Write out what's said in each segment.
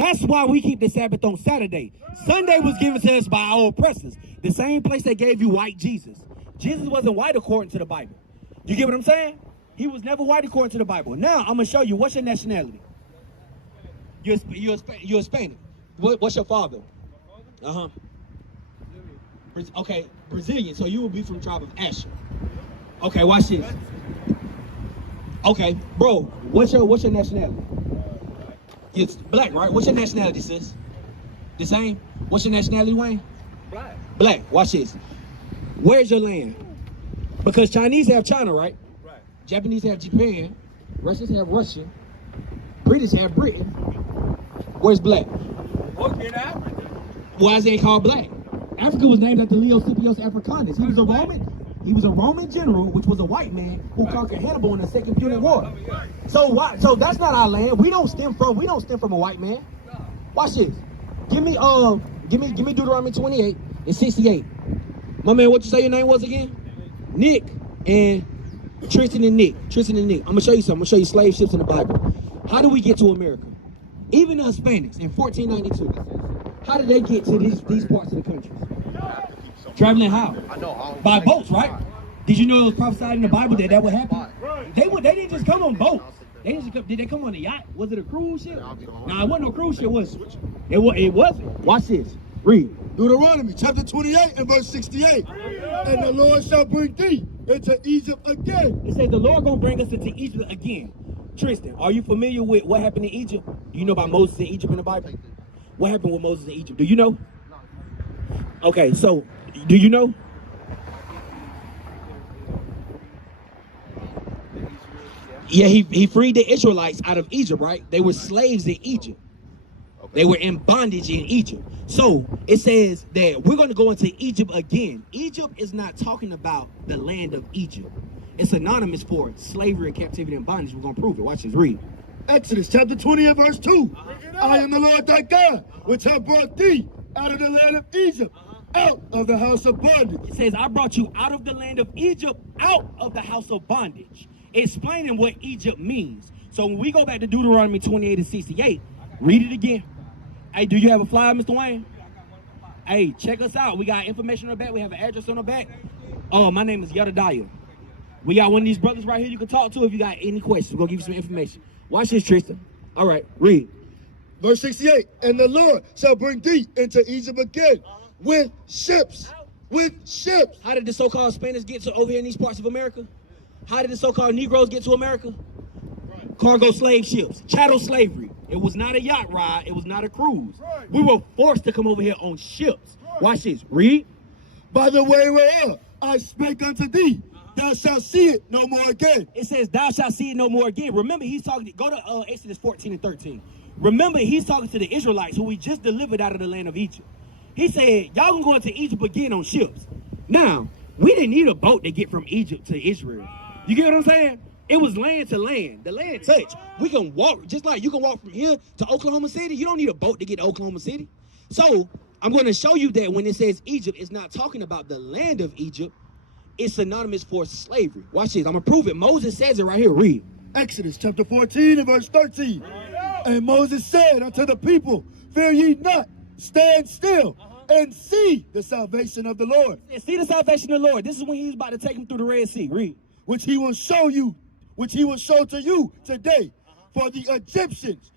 That's why we keep the Sabbath on Saturday. Sunday was given to us by our oppressors. The same place they gave you white Jesus. Jesus wasn't white according to the Bible. You get what I'm saying? He was never white according to the Bible. Now, I'm going to show you. What's your nationality? You're Hispanic. What's your father? Uh-huh. Okay, Brazilian. So you will be from the tribe of Asher. Okay, watch this. Okay, bro, what's your nationality? It's black, right? What's your nationality, sis? The same? What's your nationality, Wayne? Black. Black. Watch this. Where's your land? Because Chinese have China, right? Right. Japanese have Japan. Russians have Russia. British have Britain. Where's black? Working Africa. Why is it called black? Africa was named after Leo Scipio Africanus. He was a Roman. He was a Roman general, which was a white man who conquered Hannibal in the Second Punic War. So why? So that's not our land. We don't stem from a white man. Watch this. Give me Deuteronomy 28 and 68. My man, what you say your name was again? Nick and Tristan and Nick. I'm gonna show you something. I'm gonna show you slave ships in the Bible. How do we get to America? Even the Hispanics in 1492. How did they get to these parts of the country? Traveling how? I know. By boats, right? Did you know it was prophesied in the Bible that would happen? They didn't just come on boats. Did they come on a yacht? Was it a cruise ship? Nah, it wasn't no cruise ship, was it? It wasn't. Watch this. Read. Deuteronomy chapter 28 and verse 68. And the Lord shall bring thee into Egypt again. It says the Lord gonna bring us into Egypt again. Tristan, are you familiar with what happened in Egypt? Do you know about Moses in Egypt in the Bible? What happened with Moses in Egypt? Do you know? Okay, so do you know? Yeah, he freed the Israelites out of Egypt, right? They were slaves in Egypt. They were in bondage in Egypt. So it says that we're going to go into Egypt again. Egypt is not talking about the land of Egypt. It's synonymous for slavery and captivity and bondage. We're going to prove it. Watch this. Read. Exodus chapter 20 and verse 2. I am the Lord thy God, which have brought thee out of the land of Egypt, out of the house of bondage. It says, I brought you out of the land of Egypt, out of the house of bondage. Explaining what Egypt means. So when we go back to Deuteronomy 28 and 68, read it again. Hey, do you have a flyer, Mr. Wayne? Hey, check us out. We got information on the back. We have an address on the back. My name is Yadadiah. We got one of these brothers right here you can talk to if you got any questions. We're going to give you some information. Watch this, Tristan. All right, read. Verse 68. And the Lord shall bring thee into Egypt again with ships. With ships. How did the so-called Spanish get to over here in these parts of America? How did the so-called Negroes get to America? Cargo slave ships, chattel slavery. It was not a yacht ride. It was not a cruise. We were forced to come over here on ships. Watch this. Read. By the way whereof I spake unto thee, thou shalt see it no more again. It says, thou shalt see it no more again. Remember, he's talking, go to Exodus 14 and 13. Remember, he's talking to the Israelites who we just delivered out of the land of Egypt. He said, y'all gonna go into Egypt again on ships. Now, we didn't need a boat to get from Egypt to Israel. You get what I'm saying? It was land to land. The land touch. We can walk, just like you can walk from here to Oklahoma City. You don't need a boat to get to Oklahoma City. So I'm going to show you that when it says Egypt, it's not talking about the land of Egypt. It's synonymous for slavery. Watch this. I'm going to prove it. Moses says it right here. Read. Exodus chapter 14 and verse 13. And Moses said unto the people, fear ye not, stand still and see the salvation of the Lord. See the salvation of the Lord. This is when he was about to take them through the Red Sea. Read. Which he will show you, which he will show to you today. For the Egyptians,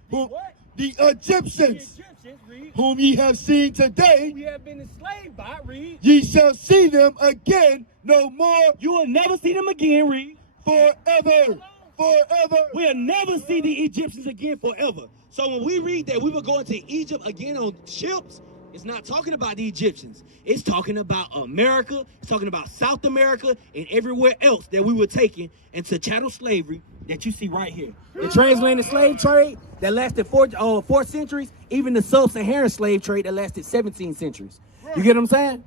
whom ye have seen today, We have been enslaved by, read. ye shall see them again no more. You will never see them again. Read. Forever. Forever. We'll never see the Egyptians again forever. So when we read that we were going to Egypt again on ships, it's not talking about the Egyptians. It's talking about America. It's talking about South America and everywhere else that we were taking into chattel slavery that you see right here. The transatlantic slave trade that lasted four centuries, even the sub-Saharan slave trade that lasted 17 centuries. You get what I'm saying?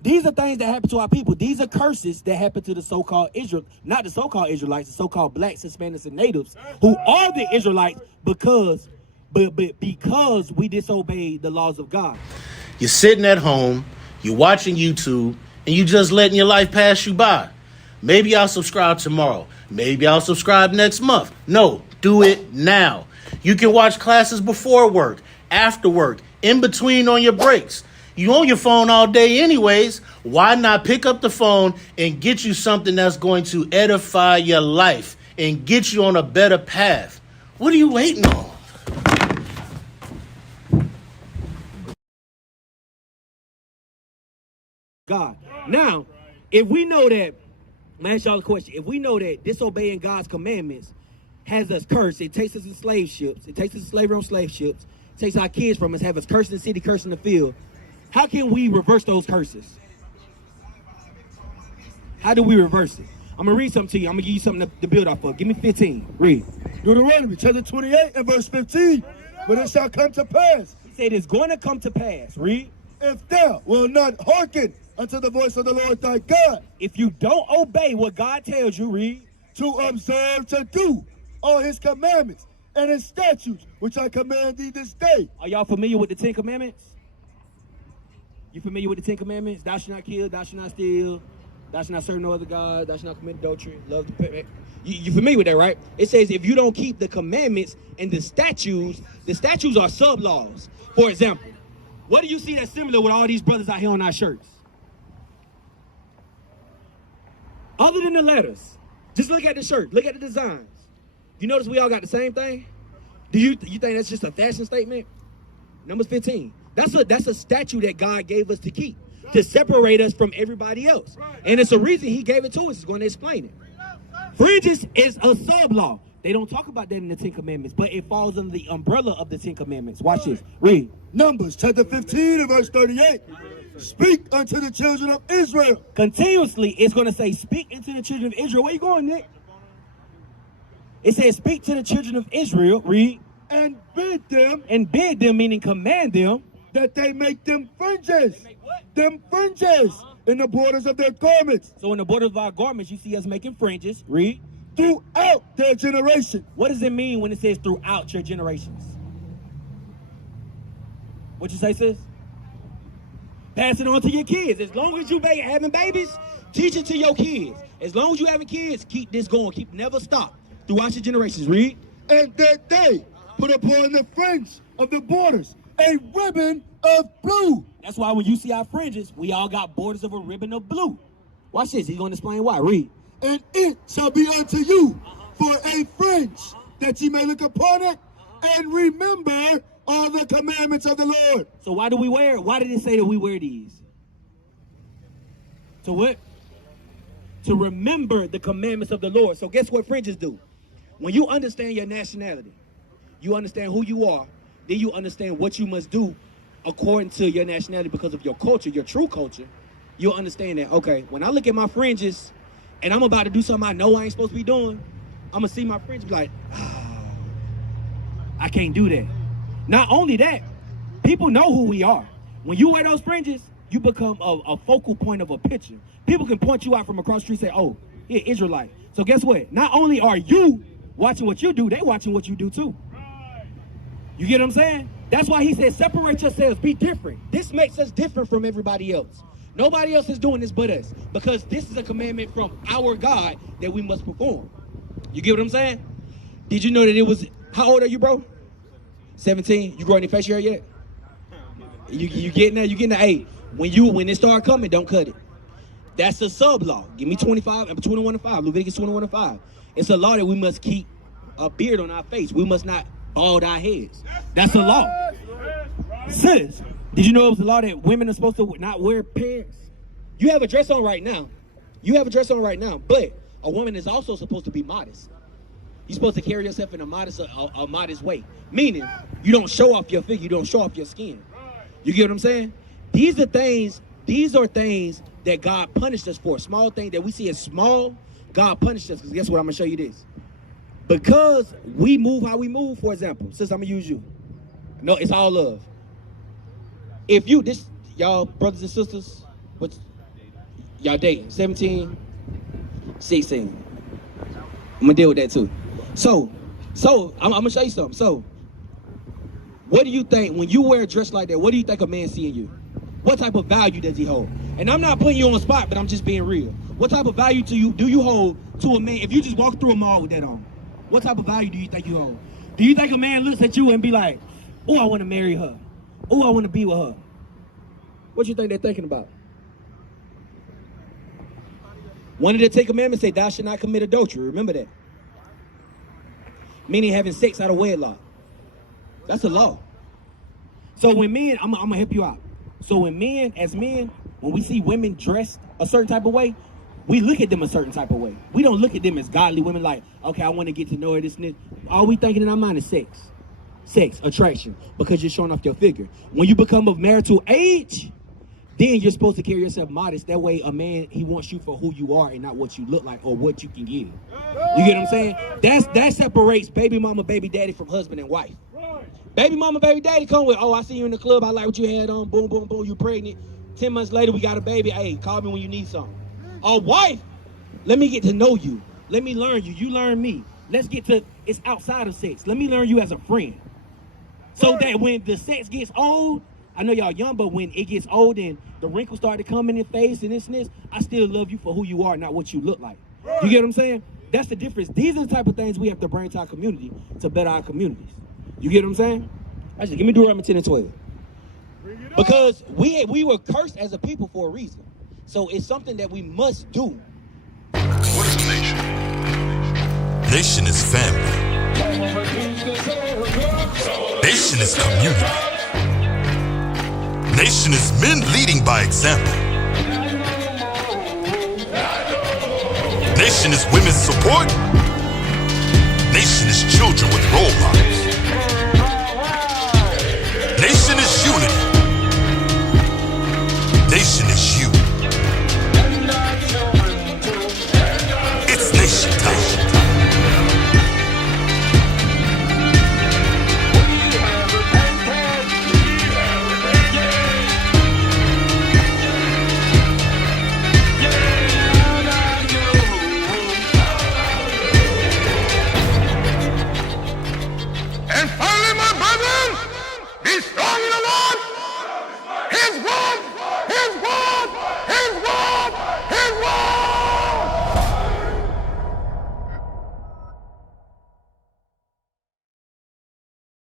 These are things that happen to our people. These are curses that happen to the so-called Israel, not the so-called Israelites, the so-called blacks, Hispanics, and natives, who are the Israelites because we disobeyed the laws of God. You're sitting at home, you're watching YouTube, and you just letting your life pass you by. Maybe I'll subscribe tomorrow. Maybe I'll subscribe next month. No, do it now. You can watch classes before work, after work, in between on your breaks. You on your phone all day anyways. Why not pick up the phone and get you something that's going to edify your life and get you on a better path? What are you waiting on? God. Now, if we know that, I'm gonna ask y'all a question. If we know that disobeying God's commandments has us cursed, it takes us in slave ships, it takes us in slavery on slave ships, it takes our kids from us, have us cursed in the city, cursed in the field, how can we reverse those curses? How do we reverse it? I'm going to read something to you. I'm going to give you something to build off of. Give me 15. Read. Deuteronomy chapter 28 and verse 15. But it shall come to pass. He said it's going to come to pass. Read. If thou wilt not hearken unto the voice of the Lord thy God. If you don't obey what God tells you, read. To observe to do all his commandments and his statutes, which I command thee this day. Are y'all familiar with the 10 Commandments? You familiar with the 10 Commandments? Thou shalt not kill, thou shalt not steal, thou shalt not serve no other God, thou shalt not commit adultery, love the pet. You familiar with that, right? It says if you don't keep the commandments and the statutes are sub-laws. For example, what do you see that's similar with all these brothers out here on our shirts? Other than the letters, just look at the shirt, look at the designs. You notice we all got the same thing? Do you think that's just a fashion statement? Numbers 15. That's a statute that God gave us to keep, to separate us from everybody else. And it's a reason he gave it to us. He's going to explain it. Fringes is a sub-law. They don't talk about that in the 10 Commandments, but it falls under the umbrella of the 10 Commandments. Watch this. Read. Numbers chapter 15 and verse 38. Speak unto the children of Israel. Continuously, it's going to say, speak unto the children of Israel. Where you going, Nick? It says, speak to the children of Israel. Read. And bid them. And bid them, meaning command them. That they make them fringes. Them fringes in the borders of their garments. So in the borders of our garments, you see us making fringes. Read. Throughout their generation. What does it mean when it says throughout your generations? What you say, sis? Pass it on to your kids. As long as you having babies, teach it to your kids. As long as you having kids, keep this going. Never stop throughout your generations. Read. And that they put upon the fringe of the borders a ribbon of blue. That's why when you see our fringes, we all got borders of a ribbon of blue. Watch this. He's going to explain why. Read. And it shall be unto you for a fringe, that ye may look upon it and remember all the commandments of the Lord. So why do we wear it? Why did it say that we wear these? To what? To remember the commandments of the Lord. So guess what fringes do? When you understand your nationality, you understand who you are, then you understand what you must do according to your nationality because of your culture, your true culture. You'll understand that, okay, when I look at my fringes and I'm about to do something I know I ain't supposed to be doing, I'm going to see my fringe be like, I can't do that. Not only that, people know who we are. When you wear those fringes, you become a focal point of a picture. People can point you out from across the street and say, oh, you're Israelite. So guess what? Not only are you watching what you do, they watching what you do too. You get what I'm saying? That's why he said, separate yourselves, be different. This makes us different from everybody else. Nobody else is doing this but us, because this is a commandment from our God that we must perform. You get what I'm saying? Did you know that it was, how old are you, bro? 17? You growing any facial hair yet? You getting there? You getting there? Hey, when it start coming, don't cut it. That's a sub-law. Give me 21 and 5. Leviticus 21 and 5. It's a law that we must keep a beard on our face. We must not bald our heads. That's a law. Sis, did you know it was a law that women are supposed to not wear pants? You have a dress on right now. But a woman is also supposed to be modest. You're supposed to carry yourself in a modest way. Meaning, you don't show off your figure, you don't show off your skin. You get what I'm saying? These are things that God punished us for. Small things that we see as small, God punished us. Because guess what? I'm going to show you this. Because we move how we move, for example. Sis, I'm going to use you. No, it's all love. If you, y'all brothers and sisters, y'all dating, 17, 16. I'm going to deal with that too. So I'm going to show you something. So, what do you think, when you wear a dress like that, what do you think a man seeing you? What type of value does he hold? And I'm not putting you on the spot, but I'm just being real. What type of value do you hold to a man if you just walk through a mall with that on? What type of value do you think you hold? Do you think a man looks at you and be like, Oh, I want to marry her. Oh, I want to be with her. What you think they're thinking about? One of the 10 commandments say, thou shalt not commit adultery. Remember that. Meaning having sex out of wedlock. That's a law. So when men, I'm going to help you out. So when men, as men, when we see women dressed a certain type of way, we look at them a certain type of way. We don't look at them as godly women like, okay, I want to get to know her, this and this. All we thinking in our mind is sex. Sex, attraction, because you're showing off your figure. When you become of marital age, then you're supposed to carry yourself modest. That way a man, he wants you for who you are and not what you look like or what you can give. You get what I'm saying? That separates baby mama, baby daddy from husband and wife. Baby mama, baby daddy come with, oh, I see you in the club, I like what you had on, boom, boom, boom, you pregnant. 10 months later, we got a baby, hey, call me when you need something. A wife, let me get to know you. Let me learn you, you learn me. Let's get to, it's outside of sex. Let me learn you as a friend. So that when the sex gets old, I know y'all young, but when it gets old and the wrinkles start to come in your face and this and this, I still love you for who you are, not what you look like. You get what I'm saying? That's the difference. These are the type of things we have to bring to our community to better our communities. You get what I'm saying? Actually, give me Deuteronomy 10 and 12. Because we were cursed as a people for a reason. So it's something that we must do. What is a nation? Nation is family. Nation is community. Nation is men leading by example. Nation is women's support. Nation is children with role models. Nation is unity. Nation is you. It's nation time. And finally, my brethren, be strong in the Lord, His word.